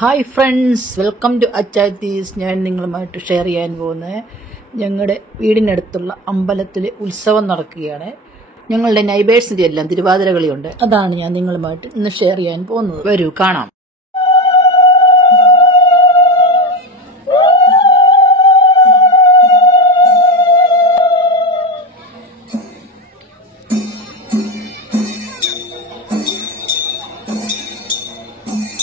Hi friends, welcome to Achaathees. ഞാൻ നിങ്ങളുമായിട്ട് share ചെയ്യാൻ പോകുന്നത് ഞങ്ങളുടെ വീടിനടുത്തുള്ള അമ്പലത്തിൽ ഉത്സവം നടക്കുകയാണ്. ഞങ്ങളുടെ നൈബേഴ്സിൻ്റെ എല്ലാം തിരുവാതിര കളിയുണ്ട്. അതാണ് ഞാൻ നിങ്ങളുമായിട്ട് ഇന്ന് ഷെയർ ചെയ്യാൻ പോകുന്നത്. വരൂ കാണാം.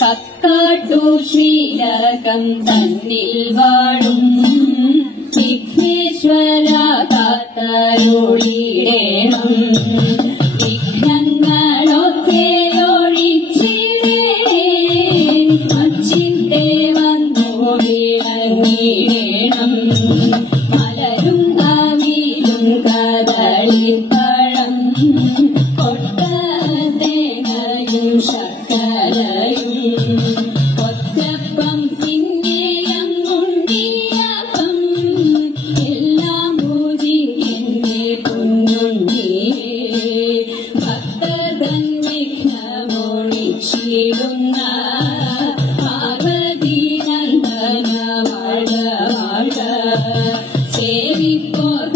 കക്കാട്ടൂർ ശ്രീലകം തന്നിൽ വാഴും വിഘ്നേശ്വര കാത്തരുളിടേണം. വിഘ്നങ്ങളൊക്കെ ഒഴിച്ചിടേ അച്ചിന്റെ വന്നു വിളങ്ങിടേണം. മലരും കാവിലും കദളിപ്പഴം കൊട്ടത്തേങ്ങയും ശർക്കരയും ഒറ്റപ്പം പിന്നെയും ഉണ്ണിയപ്പം എല്ലാം പൂജിക്കന്റെ പൊന്നുണ്ണി. ഭക്തൻ വിഘ്നമൊഴിച്ചിടുന്ന പാർവതി നന്ദന വാഴ വാഴ. സേവിപ്പോർക്കാനന്ദം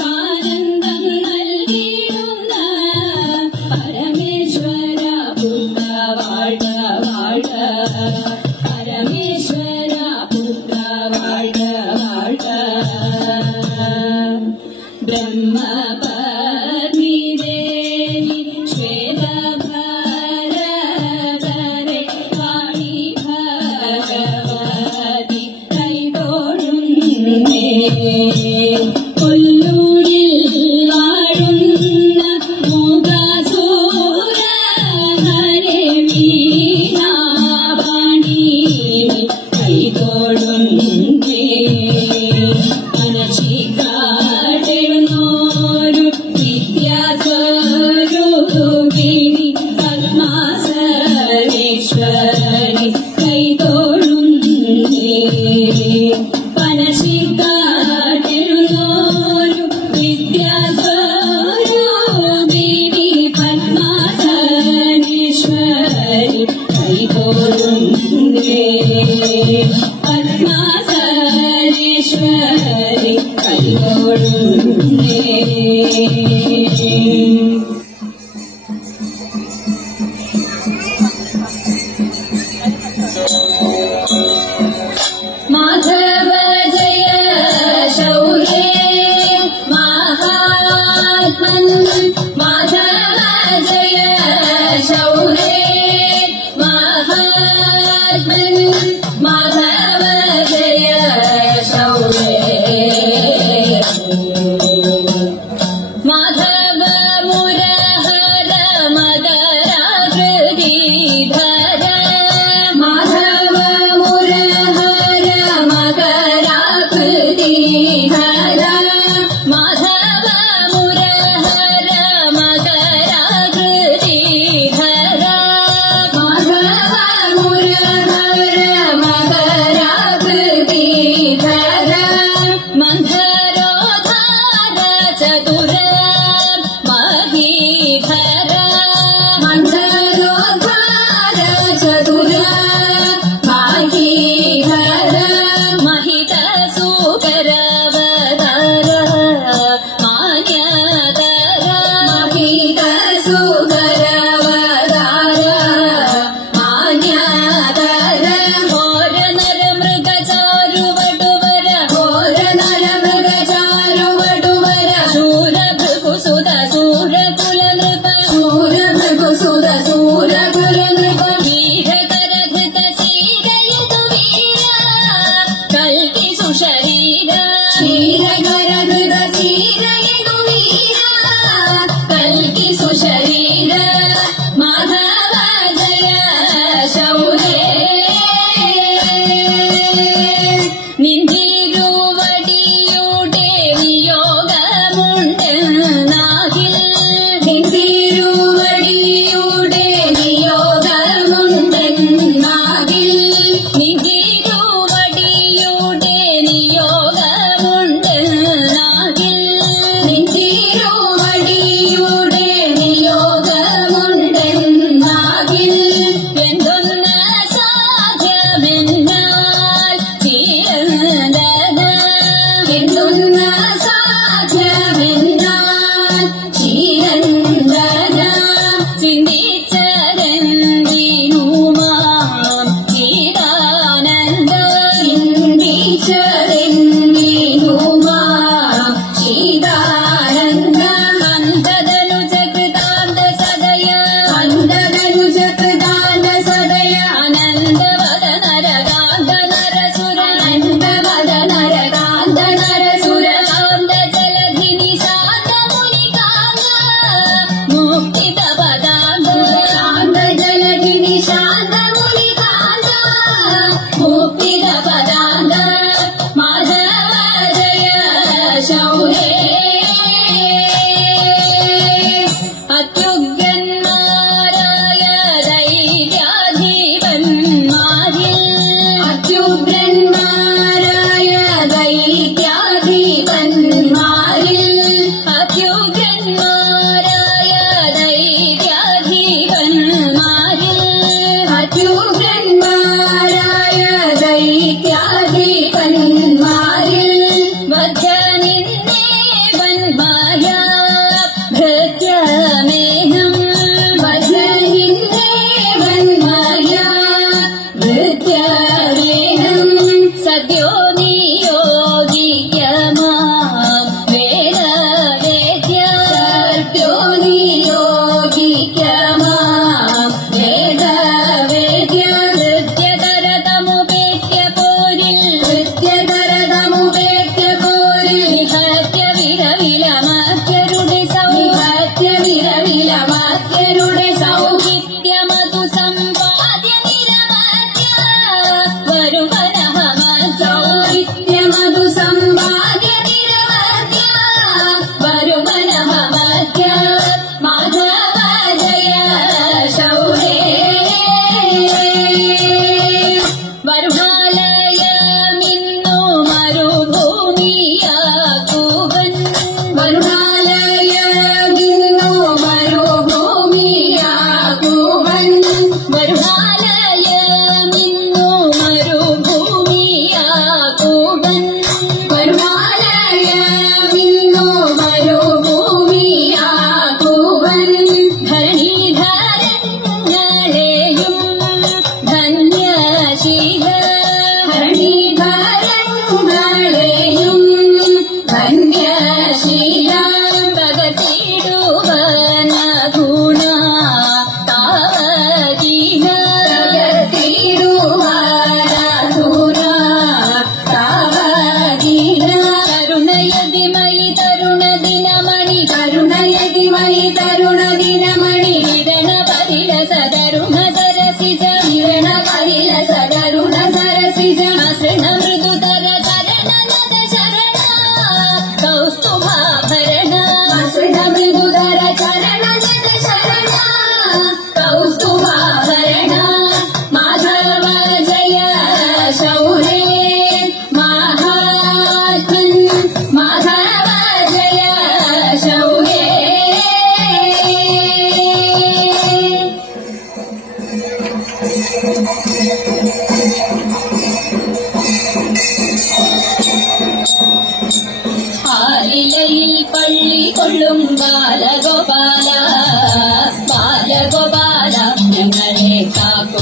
നൽകിടുന്ന പരമേശ്വര പുത്ര വാഴ വാഴ. പരമേശ്വര പുത്ര വാഴ വാഴ. ബ്രഹ്മപത്നി ദേവി ശ്വേതഭാരതരെ വാണി ഭഗവതി കൈതൊഴുന്നേ. കൊല്ലൂരിൽ വാഴുന്ന മൂകാസുര ഹരേ വീണാപാണി കൈതൊഴുന്നേ. മനസ്സിക്കാടെഴുന്നോരു വിദ്യാസ്വരൂപിണി പത്മാസനേശ്വരി കൈതൊഴുന്നേ. മനസ്സിക്കാടെഴുന്നോരു വിദ്യാസ്വരൂപിണി പത്മാസനേശ്വരി കൈതൊഴുന്നേ. പത്മാസനേശ്വരി കൈതൊഴുന്നേ. മാധവ ജയ ശൗരേ മഹാത്മൻ. മാധവ ജയ ശൗരേ മഹാത്മൻ. മാധവ ജയ ശൗരേ. മാധവ മുരഹര മകരാകൃതിധര. മാധവ മുരഹര മകരാകൃതിധര. മാധവ മുരഹര മകരാകൃതിധര. മാധവ മുരഹര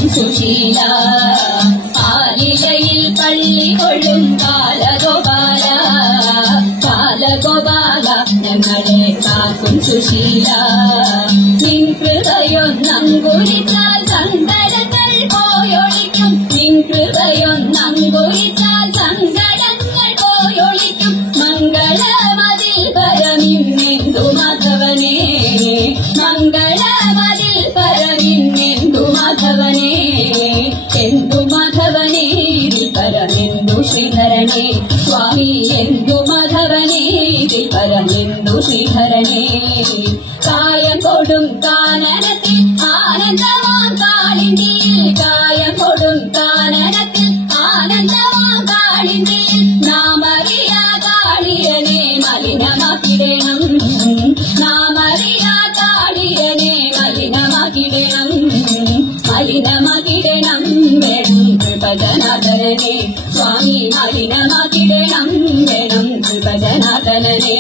കാക്കും സുശീല ആലിലയിൽ പള്ളി കൊള്ളും കാലഗോപാല കാലഗോപാല ഞങ്ങളെ കാക്കും സുശീല നിൻ കൃപയൊന്നങ്കുരിച്ചാൽ സങ്കടങ്ങൾ പോയൊളിക്കും നിൻ കൃപയൊന്നങ്കുരിച്ചാൽ സങ്കടങ്ങൾ പോയൊളിക്കും മംഗളമതിൽ പരമിന്നെന്തു മാധവനേ മംഗളമതിൽ പരമിന്നെന്തു മാധവനേ എന്തു മാധവനേ പരമെന്തു ശ്രീധരനേ സ്വാമി എന്തു മാധവനേ പരമെന്തു ശ്രീധരനേ കായം കൊടും കാനനത്തിൽ ആനന്ദമാം കാളിന്തിയിൽ കായം കൊടും കാനനത്തിൽ ആനന്ദമാം കാളിന്തിയിൽ നാമറിയാ കാളിയനെ മലിനമാക്കിടണം നാമറിയാ കാളിയനെ മലിനമാക്കിടണം മലിനമാക്കിടണം വേണം കൃപജനാർദ്ദനനെ സ്വാമി മലിനമാക്കിടണം വേണം കൃപജനാർദ്ദനനെ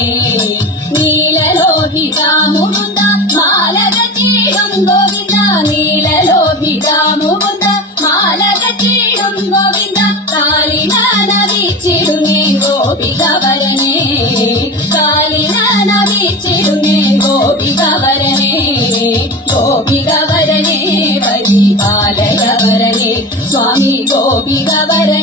നീലലോഹിതാമുകുന്ദ മാലകച്ചീടും ഗോവിന്ദ നീലലോഹിതാമുകുന്ദ മാലകച്ചീടും ഗോവിന്ദ കാലിനനവിച്ചിടുമേ ഗോപികവരനെ കാലിനനവിച്ചിടുമേ ഗോപികവരനെ ഗോപികവരനെ പരിപാലയവരനെ സ്വാമി ഗോപികവരനെ